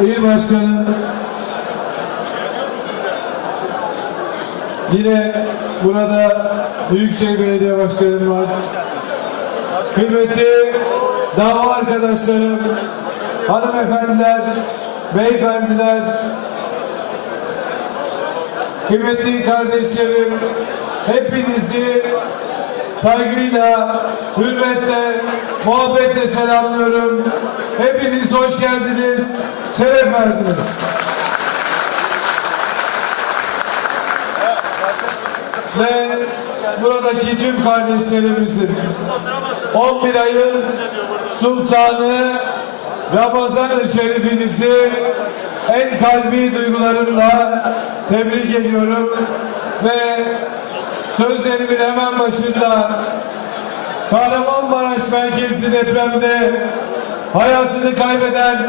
İl Başkanım, yine burada Büyükşehir Belediye Başkanım var. Kıymetli dava arkadaşlarım, hanımefendiler, beyefendiler, kıymetli kardeşlerim, hepinizi saygıyla, hürmetle, muhabbetle selamlıyorum. Hepiniz hoş geldiniz, şeref verdiniz. Ve buradaki tüm kardeşlerimizin 11 ayın sultanı Ramazan-ı Şerifinizi en kalbi duygularımla tebrik ediyorum ve sözlerimin hemen başında Kahramanmaraş merkezli depremde hayatını kaybeden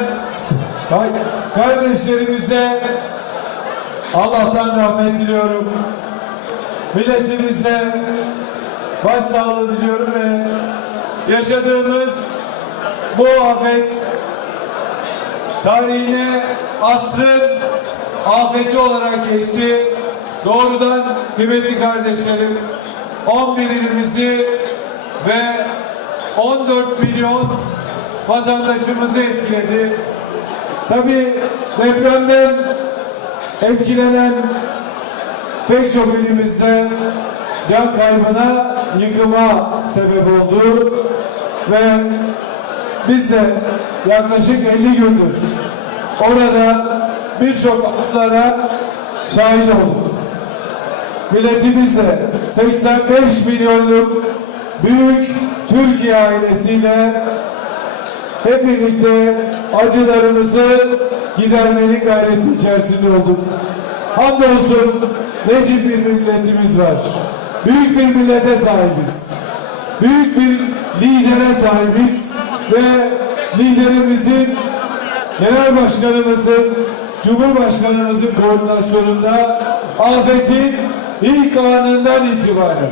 kay- kardeşlerimize Allah'tan rahmet diliyorum. Milletimize başsağlığı diliyorum ve yaşadığımız bu afet tarihine asrın afeti olarak geçti. Doğrudan kıymetli kardeşlerim 11 ilimizi ve 14 milyon vatandaşımızı etkiledi. Tabii depremden etkilenen pek çok ilimizde can kaybına, yıkıma sebep oldu ve biz de yaklaşık 50 gündür orada birçok anlara şahit olduk. Milletimiz de 85 milyonluk büyük Türkiye ailesiyle hep birlikte acılarımızı gidermenin gayreti içerisinde olduk. Hamdolsun necip bir milletimiz var. Büyük bir millete sahibiz. Büyük bir lidere sahibiz ve liderimizin genel başkanımızın Cumhurbaşkanımızın koordinasyonunda afetin ilk anından itibaren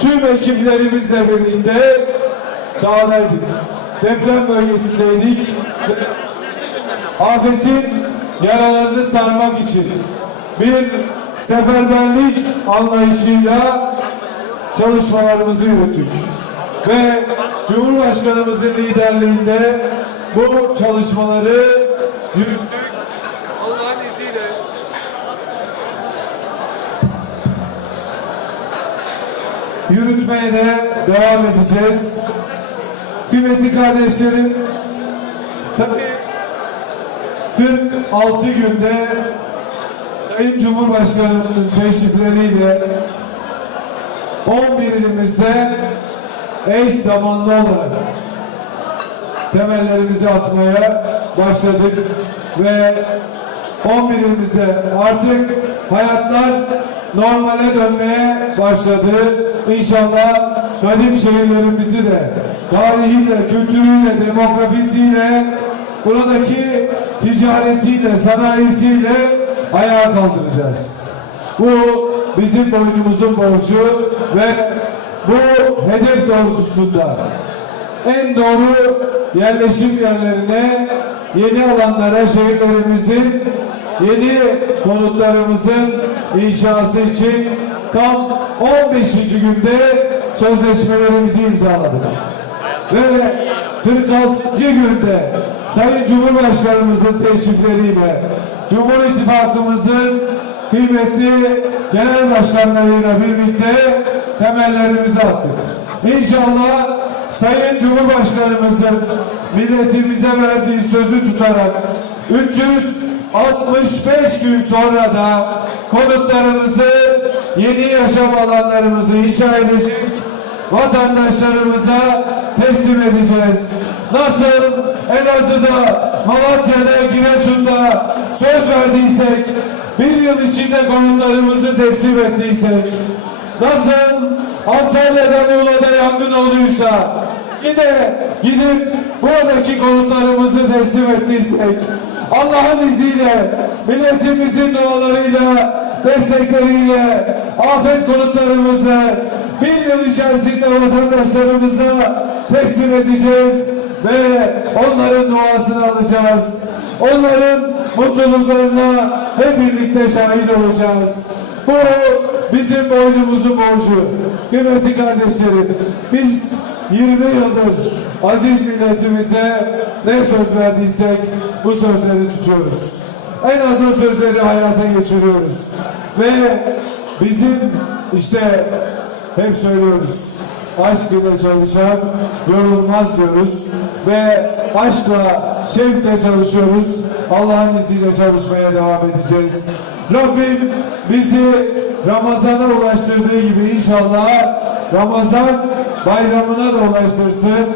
tüm ekiplerimizle birlikte sahadaydık. Deprem bölgesindeydik. Afetin yaralarını sarmak için bir seferberlik anlayışıyla çalışmalarımızı yürüttük. Ve Cumhurbaşkanımızın liderliğinde bu çalışmaları yürüttük. Allah'ın izniyle yürütmeye de devam edeceğiz. Kıymetli kardeşlerim, tabii 46 günde Sayın Cumhurbaşkanımızın teşrifleriyle 11 ilimizde eş zamanlı olarak temellerimizi atmaya başladık ve 11 ilimizde artık hayatlar normale dönmeye başladı. İnşallah kadim şehirlerimizi de tarihiyle, kültürüyle, demografisiyle buradaki ticaretiyle, sanayisiyle ayağa kaldıracağız. Bu bizim boynumuzun borcu ve bu hedef doğrultusunda en doğru yerleşim yerlerine, yeni alanlara, şehirlerimizin, yeni konutlarımızın inşası için tam 15. günde sözleşmelerimizi imzaladık. Ve 46. günde Sayın Cumhurbaşkanımızın teşrifleriyle Cumhur İttifakımızın kıymetli genel başkanlarıyla birlikte temellerimizi attık. İnşallah Sayın Cumhurbaşkanımızın milletimize verdiği sözü tutarak 365 gün sonra da konutlarımızı, yeni yaşam alanlarımızı inşa edecek vatandaşlarımıza teslim edeceğiz. Nasıl Elazığ'da, Malatya'da, Giresun'da söz verdiysek, bir yıl içinde konutlarımızı teslim ettiysek, nasıl Antalya'da, Muğla'da yangın olduysa, yine gidip buradaki konutlarımızı teslim ettiysek, Allah'ın izniyle, milletimizin dualarıyla, destekleriyle afet konutlarımızı bir yıl içerisinde vatandaşlarımıza teslim edeceğiz. ve onların duasını alacağız. Onların mutluluklarına hep birlikte şahit olacağız. Bu bizim boynumuzun borcu. Kıymetli kardeşlerim, biz 20 yıldır aziz milletimize ne söz verdiysek bu sözleri tutuyoruz. En az o sözleri hayata geçiriyoruz. Ve bizim işte hep söylüyoruz. Aşk ile çalışan yorulmaz diyoruz. Ve aşkla, şevkle çalışıyoruz. Allah'ın izniyle çalışmaya devam edeceğiz. Rabbim bizi Ramazan'a ulaştırdığı gibi inşallah Ramazan bayramına da ulaştırsın.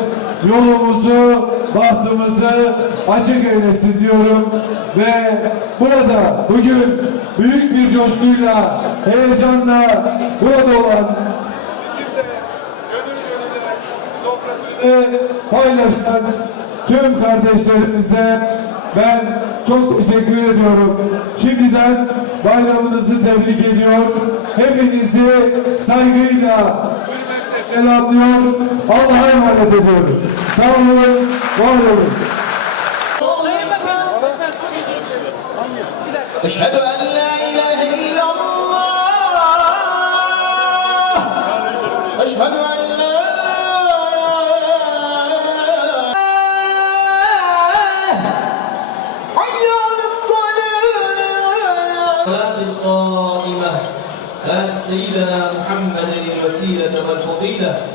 Yolumuzu, bahtımızı açık eylesin diyorum. Ve burada bugün büyük bir coşkuyla, heyecanla burada olan sofrasını paylaşan tüm kardeşlerimize ben çok teşekkür ediyorum. Şimdiden bayramınızı tebrik ediyor. Hepinizi saygıyla, hürmetle selamlıyor. Allah'a emanet ediyorum. Sağ olun, var olun. أشهد أن لا إله إلا الله أشهد أن لا آت سيدنا محمد الوسيلة والفضيلة.